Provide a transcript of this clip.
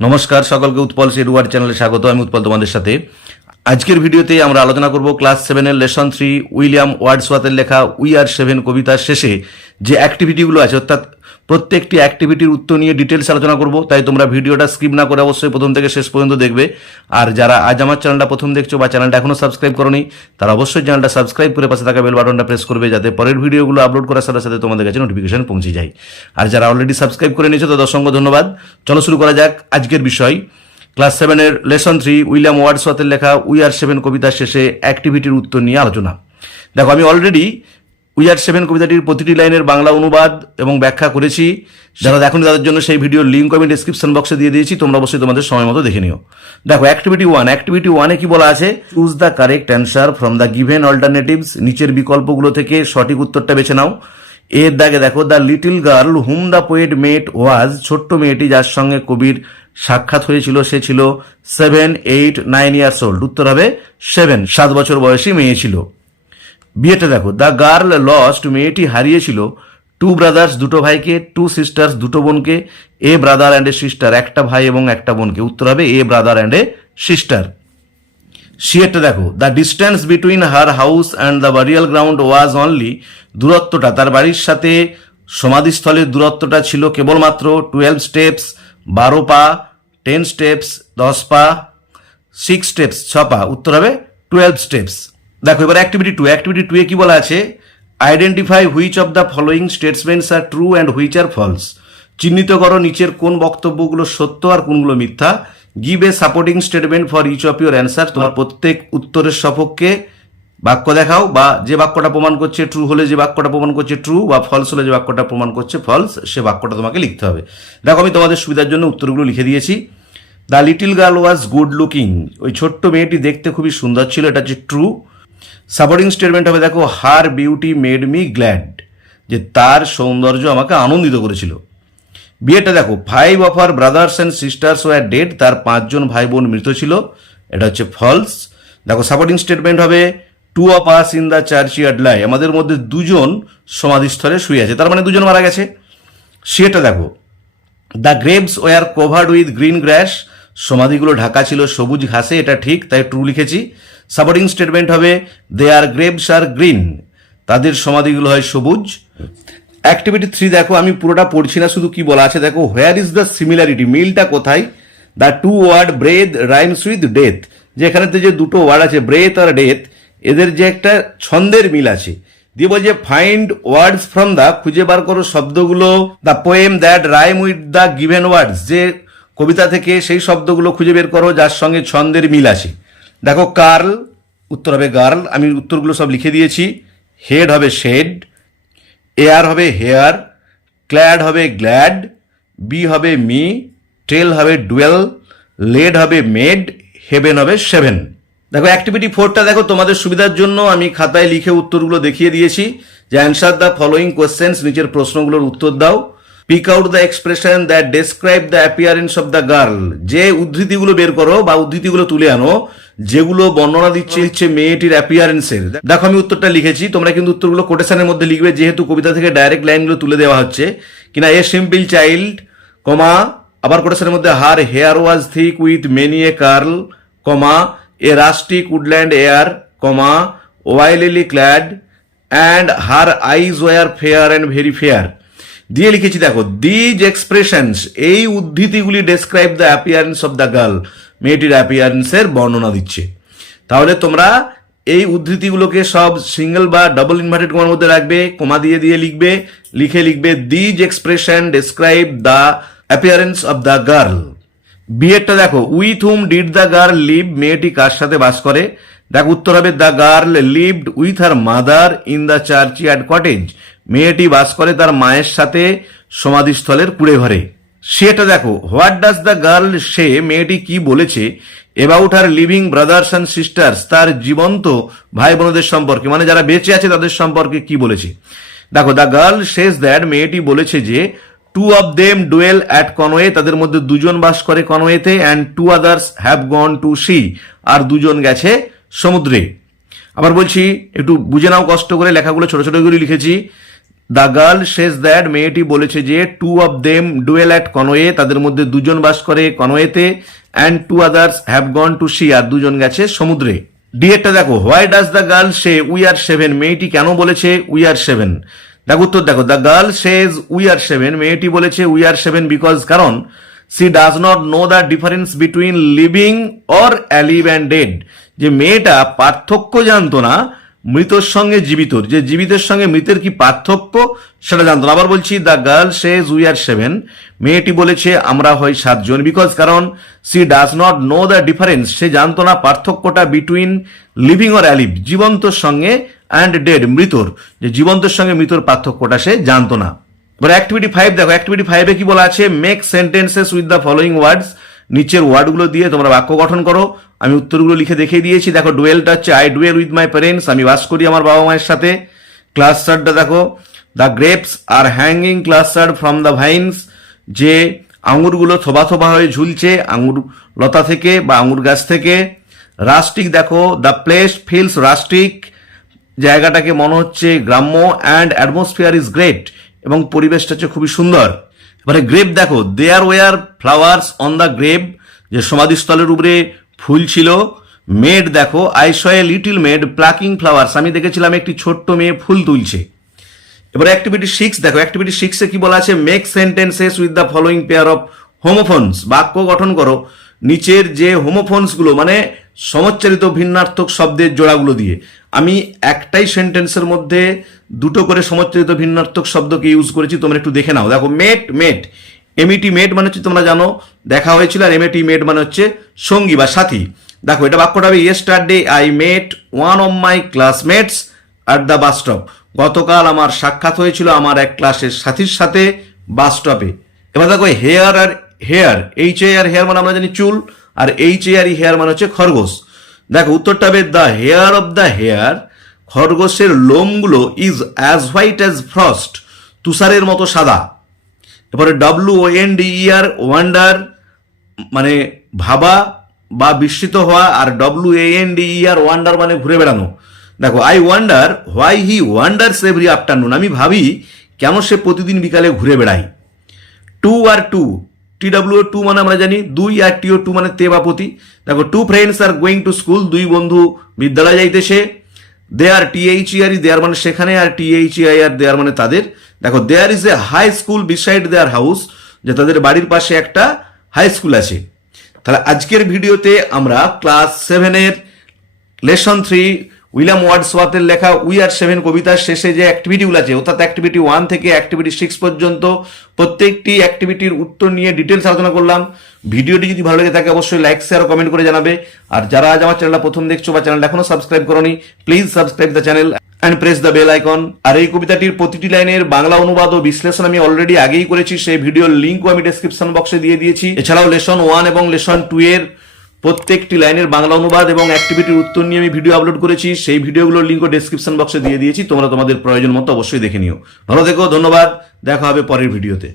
নমস্কার সকলকে উৎপল এডুয়ার্ড চ্যানেলে স্বাগত। আমি উৎপল তোমাদের সাথে। আজকের ভিডিওতে আমরা আলোচনা করব ক্লাস 7-এর লেসন 3 উইলিয়াম ওয়ার্ডসওয়ার্থের লেখা উই আর 7 কবিতার শেষে যে অ্যাক্টিভিটিগুলো আছে, অর্থাৎ প্রত্যেকটি অ্যাক্টিভিটির উত্তর নিয়ে ডিটেলস আলোচনা করব। তাই তোমরা ভিডিওটা স্কিপ না করে অবশ্যই প্রথম থেকে শেষ পর্যন্ত দেখবে। আর যারা আজ আমার চ্যানেলটা প্রথম দেখছো বা চ্যানেলটা এখনো সাবস্ক্রাইব করোনি, তারা অবশ্যই চ্যানেলটা সাবস্ক্রাইব করে পাশে থাকা বেল বাটনটা প্রেস করবে, যাতে পরের ভিডিওগুলো আপলোড করার সাথে সাথে তোমাদের কাছে নোটিফিকেশন পৌঁছে যায়। আর যারা অলরেডি সাবস্ক্রাইব করে নিয়েছো তাদের অসংখ্য ধন্যবাদ। চলো শুরু করা যাক আজকের বিষয়। ক্লাস 7-এর লেসন 3 উইলিয়াম ওয়ার্ডসওয়ার্থের লেখা উই আর 7 কবিতার শেষে অ্যাক্টিভিটির উত্তর নিয়ে আলোচনা। দেখো, আমি অলরেডি উই আর 7 কবিতাটির প্রতিটি লাইনের বাংলা অনুবাদ এবং ব্যাখ্যা করেছি। যারা দেখোনি তাদের জন্য সেই ভিডিওর লিঙ্ক আমি ডেসক্রিপশন বক্সে দিয়ে দিয়েছি, তোমরা অবশ্যই তোমাদের সময় মতো দেখে নিও। দেখো, অ্যাক্টিভিটি 1 কি বলা আছে? Choose the correct answer from the given alternatives. নিচের বিকল্পগুলো থেকে সঠিক উত্তরটা বেছে নাও। এর দাগে দেখো, the little girl whom the poet met was. ছোট্ট মেয়েটি যার সঙ্গে কবির সাক্ষাৎ হয়েছিল সে ছিল 7, 8, 9 ইয়ার্স ওল্ড। উত্তর হবে 7 বছর বয়সী মেয়ে ছিল। বিয়েটা দেখো, দ্য গার্ল লস্ট। মেয়েটি হারিয়েছিল 2 ব্রাদার্স, দুটো ভাইকে, 2 সিস্টার্স, দুটো বোনকে, a brother and a sister, একটা ভাই এবং একটা বোনকে। উত্তর হবে a brother and a sister. সিয়েরটা দেখো, the distance between her house and the burial ground was only. দূরত্বটা, তার বাড়ির সাথে সমাধিস্থলের দূরত্বটা ছিল কেবলমাত্র 12 স্টেপস, 12 পা, 10 স্টেপস, 10 পা, 6 স্টেপস, 6 পা। উত্তর হবে 12 স্টেপস। দেখো এবার অ্যাক্টিভিটি 2 কি বলা আছে? Identify which of the following statements are true and which are false. চিহ্নিত করো নিচের কোন বক্তব্যগুলো সত্য আর কোনগুলো মিথ্যা। Give a supporting statement for each of your answer. তোমার প্রত্যেক উত্তরের সপক্ষে বাক্য দেখাও, বা যে বাক্যটা প্রমাণ করছে ট্রু হলে যে বাক্যটা প্রমাণ করছে ট্রু, বা ফলস হলে যে বাক্যটা প্রমাণ করছে ফলস, সে বাক্যটা তোমাকে লিখতে হবে। দেখো, আমি তোমাদের সুবিধার জন্য উত্তরগুলো লিখে দিয়েছি। The little girl was good looking. ওই ছোট্ট মেয়েটি দেখতে খুবই সুন্দর ছিল, এটা হচ্ছে ট্রু। সাপোর্টিং স্টেটমেন্ট হবে দেখো, her beauty made me glad. যে তার সৌন্দর্য আমাকে আনন্দিত করেছিল। বিয়েটা দেখো, 5 of her brothers and sisters were dead. তার 5 জন ভাই বোন মৃত ছিল, এটা হচ্ছে ফলস। দেখো, সাপোর্টিং স্টেটমেন্ট হবে 2 অফ আস ইন দ্য চার্চইয়ার্ড লাই। আমাদের মধ্যে 2 জন সমাধিস্থলে শুয়ে আছে, তার মানে 2 জন মারা গেছে। সেটা দেখো, the graves were covered with green grass. সমাধিগুলো ঢাকা ছিল সবুজ ঘাসে, এটা ঠিক, তাই ট্রু লিখেছি। সাপোর্টিং স্টেটমেন্ট হবে দেয়ার গ্রেভস আর গ্রিন। তাদের সমাধিগুলো হয় সবুজ। অ্যাক্টিভিটি 3 দেখো, আমি পুরোটা পড়ছি না, শুধু কি বলা আছে দেখো, হোয়ার ইজ দ্য সিমিলারিটি। মিলটা কোথায়? The 2 word breath rhymes with death. যে এখানেতে যে দুটো ওয়ার্ড আছে ব্রেথ আর ডেথ, এদের যে একটা ছন্দের মিল আছে। দিয়ে বলছে ফাইন্ড ওয়ার্ডস ফ্রম দ্য, খুঁজে বার করো শব্দগুলো, the poem that rhyme with the given words. যে কবিতা থেকে সেই শব্দগুলো খুঁজে বের করো যার সঙ্গে ছন্দের মিল আছে। দেখো, কার্ল, উত্তর হবে গার্ল। আমি উত্তরগুলো সব লিখে দিয়েছি। হেড হবে শেড, এয়ার হবে হেয়ার, ক্ল্যাড হবে গ্ল্যাড, বি হবে মি, টেল হবে ডুয়েল, লেড হবে মেড, হেভেন হবে 7। দেখো, অ্যাক্টিভিটি 4টা দেখো, তোমাদের সুবিধার জন্য আমি খাতায় লিখে উত্তরগুলো দেখিয়ে দিয়েছি। যে অ্যান্সার দ্য ফলোয়িং কোয়েশ্চেন্স, নিচের প্রশ্নগুলোর উত্তর দাও। Pick out the expression that describe the appearance of the girl. যে উদ্ধৃতিগুলো বের করো বা উদ্ধৃতিগুলো তুলে আনো যেগুলো বর্ণনা দিচ্ছে মেয়েটির অ্যাপিয়ারেন্সের। দেখো, আমি উত্তরটা লিখেছি, তোমরা কিন্তু উত্তরগুলো কোটেশনের মধ্যে লিখবে, যেহেতু কবিতা থেকে ডাইরেক্ট লাইনগুলো তুলে দেওয়া হচ্ছে। কিনা এ সিম্পল চাইল্ড, কমা, আবার কোটেশনের মধ্যে her hair was thick with many a curl, comma, a rustic woodland air, comma, ওয়াইলিলি clad, and her eyes were fair and very fair. দিয়ে লিখেছি দেখো, দিজ এক্সপ্রেশনস, এই উদ্ধৃতিগুলি describe the appearance of the girl. মেয়েটির অ্যাপিয়ারেন্সের বর্ণনা দিচ্ছে। তাহলে তোমরা এই উদ্ধৃতিগুলোকে সব সিঙ্গেল বা ডাবল ইনভার্টেড কমার মধ্যে রাখবে, কমা দিয়ে দিয়ে লিখবে, লিখবে these expression describe the appearance of the girl. বিয়েরটা দেখো, with whom did the girl live. মেয়েটি কার সাথে বাস করে? দেখো, উত্তর হবে the girl lived with her mother in the churchyard cottage. মেয়েটি বাস করে তার মায়ের সাথে সমাধিস্থলের কুড়ে ঘরে। সেটা দেখো, হোয়াট ডাজ দ্য গার্ল সে। মেয়েটি কি বলেছে about her living brothers and sisters. তার জীবন্ত ভাই বোনদের সম্পর্কে, মানে যারা বেঁচে আছে তাদের সম্পর্কে কি বলেছে। দেখো, দ্য গার্ল সেজ দ্যাট, মেয়েটি বলেছে যে 2 of them dwell at Conway. তাদের মধ্যে 2 জন বাস করে কনওয়েতে। And 2 others have gone to sea। আর 2 জন গেছে সমুদ্রে। আবার বলছি, একটু বুঝে নাও কষ্ট করে, লেখাগুলো ছোট ছোট করে লিখেছি। দ্য গার্ল সেজ দ্যাট, মেয়েটি বলেছে যে two of them dwell at Conway, তাদের মধ্যে দুজন বাস করে কনওয়েতে, and two others have gone to sea, আর দুজন গেছে সমুদ্রে। ডি এরটা দেখো, why does the girl say we are seven, মেয়েটি কেন বলেছে উই আর সেভেন। দেখো উত্তর দেখো, the girl says we are seven, মেয়েটি বলেছে উই আর সেভেন বিকজ, কারণ she does not know the difference between living or alive and dead, যে মেয়েটা পার্থক্য জানতো না মৃতর সঙ্গে জীবিতর, যে জীবিতের সঙ্গে মৃতের কি পার্থক্য সেটা জানতো না। আবার বলছি, the girl says we are seven, মেয়েটি বলেছে আমরা হয় সাতজন, বিকজ কারণ she does not know the difference, সে জানতো না পার্থক্যটা বিটুইন লিভিং অর অ্যালিভ, জীবন্তর সঙ্গে, অ্যান্ড ডেড মৃতর, যে জীবন্তর সঙ্গে মৃতর পার্থক্যটা সে জানতো না। এবার অ্যাক্টিভিটি 5 দেখো, অ্যাক্টিভিটি 5 কি বলা আছে, make sentences with the following ওয়ার্ডস, নিচের ওয়ার্ডগুলো দিয়ে তোমরা বাক্য গঠন করো। আমি উত্তরগুলো লিখে দেখিয়ে দিয়েছি। দেখো ডুয়েলটা হচ্ছে I dwell with my parents, আমি বাস করি আমার বাবা মায়ের সাথে। ক্লাস্টারটা দেখো, the grapes are hanging cluster from the vines, যে আঙুরগুলো থোবা থোবা হয়ে ঝুলছে আঙুর লতা থেকে বা আঙুর গাছ থেকে। রাস্টিক দেখো, দ্য প্লেস ফিলস রাস্টিক, জায়গাটাকে মনে হচ্ছে গ্রাম্য, অ্যান্ড অ্যাটমসফিয়ার ইজ গ্রেট, এবং পরিবেশটা হচ্ছে খুবই সুন্দর। এবারে গ্রেপ দেখো, there were flowers on the grave, যে সমাধিস্থলের উপরে ফুল ছিল। মেড দেখো, I saw a little maid plucking flowers, আমি দেখেছিলাম একটি ছোট্ট মেয়ে ফুল তুলছে। এবারে অ্যাক্টিভিটি 6 দেখো, অ্যাক্টিভিটি 6 কি বলা আছে, make sentences with the following pair of homophones, বাক্য গঠন করো নিচের যে হোমোফোনস গুলো মানে সমচ্চারিত ভিন্নার্থক শব্দের জোড়াগুলো দিয়ে। আমি একটাই সেন্টেন্সের মধ্যে দুটো করে সমচ্চারিত ভিন্নার্থক শব্দকে ইউজ করেছি, তোমরা একটু দেখে নাও। দেখো মেট, মেট, এমইটি মেট মানে হচ্ছে তোমরা জানো দেখা হয়েছিল, আর এমএটি মেট মানে হচ্ছে সঙ্গী বা সাথী। দেখো এটা বাক্যটা হবে, yesterday I met one of my classmates at the bus stop, গতকাল আমার সাক্ষাৎ হয়েছিল আমার এক ক্লাসের সাথীর সাথে বাস স্টপে। এবার দেখো হেয়ার আর hair, H A R hare মানে আমরা জানি চুল, আর এইচ এ আর হেয়ার মানে হচ্ছে খরগোশ। দেখো উত্তরটা হবে, the hair of the hare, খরগোশের লোমগুলো is as white as frost, তুষারের মতো সাদা। এবারে WONDER ওয়ান্ডার মানে ভাবা বা বিস্মিত হওয়া, আর WANDER ওয়ান্ডার মানে ঘুরে বেড়ানো। দেখো I wonder why he wonders every afternoon, আমি ভাবি কেন সে প্রতিদিন বিকালে ঘুরে বেড়ায়। টু আর টু, TWO2 মানে আমরা জানি দুই, আর TO2 মানে তে বা প্রতি। দেখো two friends are going to school, দুই বন্ধু বিদ্যালয়ে যাইতেছে। দেয়ার THER দেয়ার মানে সেখানে, আর THEIR দেয়ার মানে তাদের। দেখো there is a high school beside their house, যে তাদের বাড়ির পাশে একটা হাই স্কুল আছে। তাহলে আজকের ভিডিওতে আমরা ক্লাস 7-এর লেসন 3 উইলিয়াম ওয়ার্ডসওয়ার্থের লেখা উই আর সেভেন কবিতার শেষে যে অ্যাক্টিভিটিগুলো আছে, অর্থাৎ অ্যাক্টিভিটি 1 থেকে অ্যাক্টিভিটি 6 পর্যন্ত প্রত্যেকটি অ্যাক্টিভিটির উত্তর নিয়ে ডিটেলস আলোচনা করলাম। ভিডিওটি যদি ভালো লেগে থাকে অবশ্যই লাইক, শেয়ার ও কমেন্ট করে জানাবে। আর যারা আজ আমার চ্যানেলটা প্রথম দেখছো বা চ্যানেলটা এখনো সাবস্ক্রাইব করোনি, please subscribe the channel and press the bell icon. আর এই কবিতাটির প্রতিটি লাইনের বাংলা অনুবাদ ও বিশ্লেষণ আমি অলরেডি আগেই করেছি, সেই ভিডিওর লিঙ্কও আমি ডেসক্রিপশন বক্সে দিয়ে দিয়েছি। এছাড়াও লেসন 1 এবং লেসন 2 এর প্রত্যেকটি লাইনের বাংলা অনুবাদ এবং অ্যাক্টিভিটির উত্তর নিয়ে আমি ভিডিও আপলোড করেছি, সেই ভিডিওগুলোর লিঙ্কও ডেসক্রিপশন বক্সে দিয়ে দিয়েছি, তোমরা তোমাদের প্রয়োজন মতো অবশ্যই দেখে নিও। ভালো থেকো, ধন্যবাদ, দেখা হবে পরের ভিডিওতে।